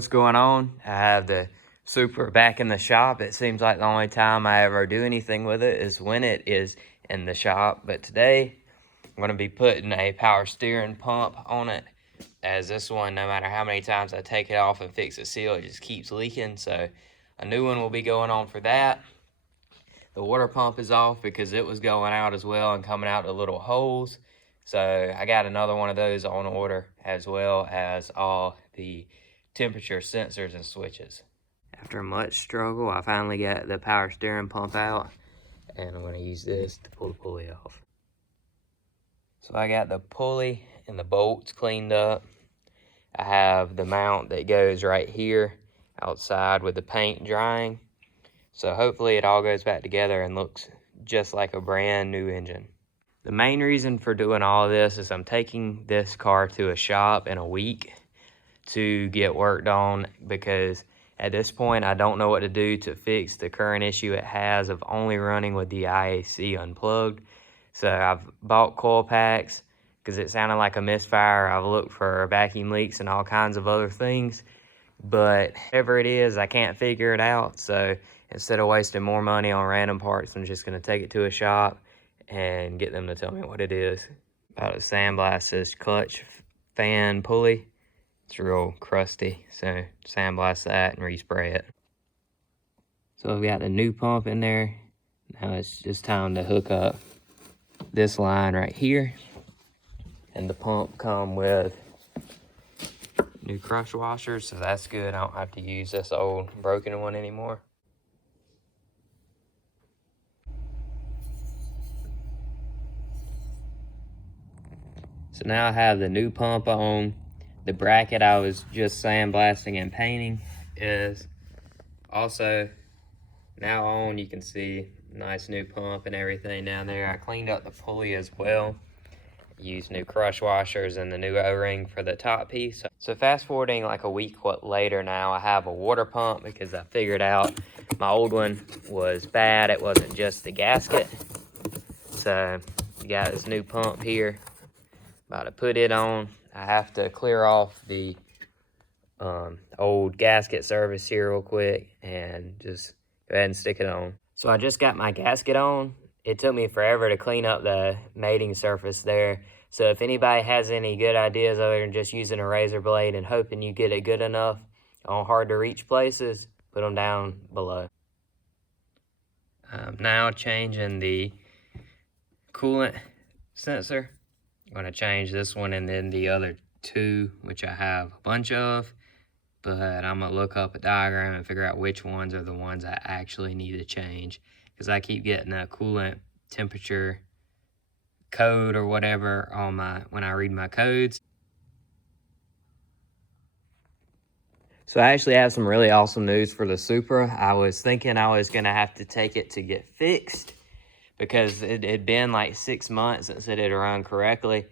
what's going on? I have the Supra back in the shop. It seems like the only time I ever do anything with it is when it is in the shop. But today, I'm going to be putting a power steering pump on it, as this one, no matter how many times I take it off and fix the seal, it just keeps leaking. So a new one will be going on for that. The water pump is off because it was going out as well and coming out the little holes. So I got another one of those on order, as well as all the temperature sensors and switches. After much struggle, I finally got the power steering pump out, and I'm going to use this to pull the pulley off. So I got the pulley and the bolts cleaned up. I have the mount that goes right here outside with the paint drying. So hopefully it all goes back together and looks just like a brand new engine. The main reason for doing all of this is I'm taking this car to a shop in a week to get worked on, because at this point I don't know what to do to fix the current issue it has of only running with the IAC unplugged. So I've bought coil packs because it sounded like a misfire. I've looked for vacuum leaks and all kinds of other things, but whatever it is, I can't figure it out. So instead of wasting more money on random parts, I'm just going to take it to a shop and get them to tell me what it is. About to sandblast this clutch fan pulley. It's real crusty, so sandblast that and respray it. So I've got the new pump in there. Now it's just time to hook up this line right here. And the pump come with new crush washers, so that's good. I don't have to use this old broken one anymore. So now I have the new pump on. The bracket I was just sandblasting and painting is also now on. You can see nice new pump and everything down there. I cleaned up the pulley as well. Used new crush washers and the new O-ring for the top piece. So fast forwarding like a week later now, I have a water pump because I figured out my old one was bad. It wasn't just the gasket. So we got this new pump here. About to put it on. I have to clear off the old gasket service here real quick and just go ahead and stick it on. So I just got my gasket on. It took me forever to clean up the mating surface there. So if anybody has any good ideas other than just using a razor blade and hoping you get it good enough on hard to reach places, put them down below. I'm now changing the coolant sensor. I'm going to change this one and then the other two, which I have a bunch of, but I'm going to look up a diagram and figure out which ones are the ones I actually need to change, because I keep getting a coolant temperature code or whatever on when I read my codes. So I actually have some really awesome news for the Supra. I was thinking I was going to have to take it to get fixed, because it had been like 6 months since it had run correctly.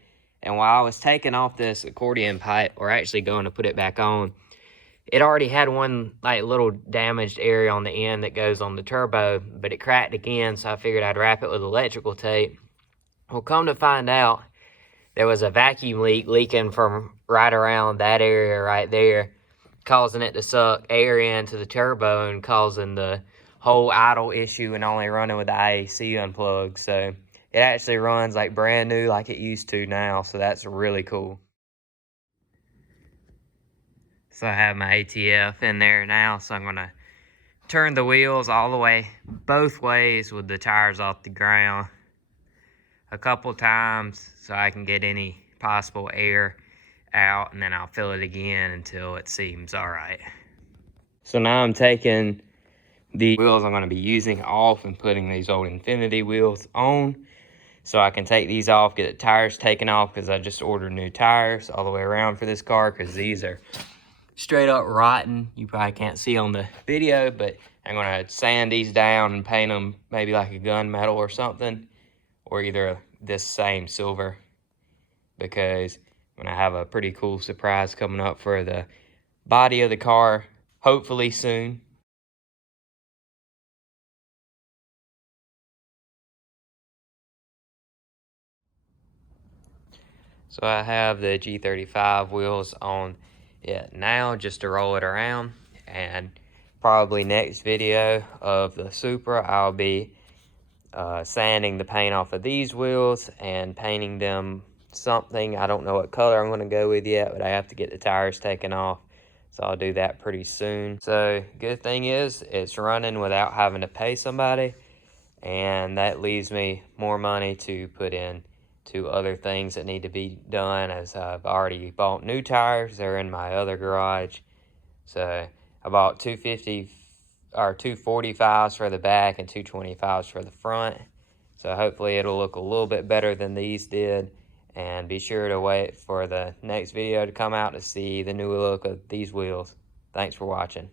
And while I was taking off this accordion pipe, or actually going to put it back on, it already had one like little damaged area on the end that goes on the turbo, but it cracked again, so I figured I'd wrap it with electrical tape. Well, come to find out, there was a vacuum leak leaking from right around that area right there, causing it to suck air into the turbo and causing the whole idle issue and only running with the IAC unplugged. So it actually runs like brand new like it used to now, so that's really cool. So I have my ATF in there now, so I'm going to turn the wheels all the way, both ways with the tires off the ground a couple times so I can get any possible air out, and then I'll fill it again until it seems all right. So now I'm taking the wheels I'm going to be using off and putting these old Infinity wheels on, so I can take these off, get the tires taken off, because I just ordered new tires all the way around for this car, because these are straight up rotten. You probably can't see on the video, but I'm going to sand these down and paint them maybe like a gunmetal or something, or either this same silver, because I'm going to have a pretty cool surprise coming up for the body of the car, hopefully soon. So I have the G35 wheels on it now just to roll it around. And probably next video of the Supra, I'll be sanding the paint off of these wheels and painting them something. I don't know what color I'm going to go with yet, but I have to get the tires taken off, so I'll do that pretty soon. So good thing is it's running without having to pay somebody, and that leaves me more money to put in to other things that need to be done, as I've already bought new tires. They're in my other garage. So I bought 250 or 245s for the back and 225s for the front. So hopefully it'll look a little bit better than these did. And be sure to wait for the next video to come out to see the new look of these wheels. Thanks for watching.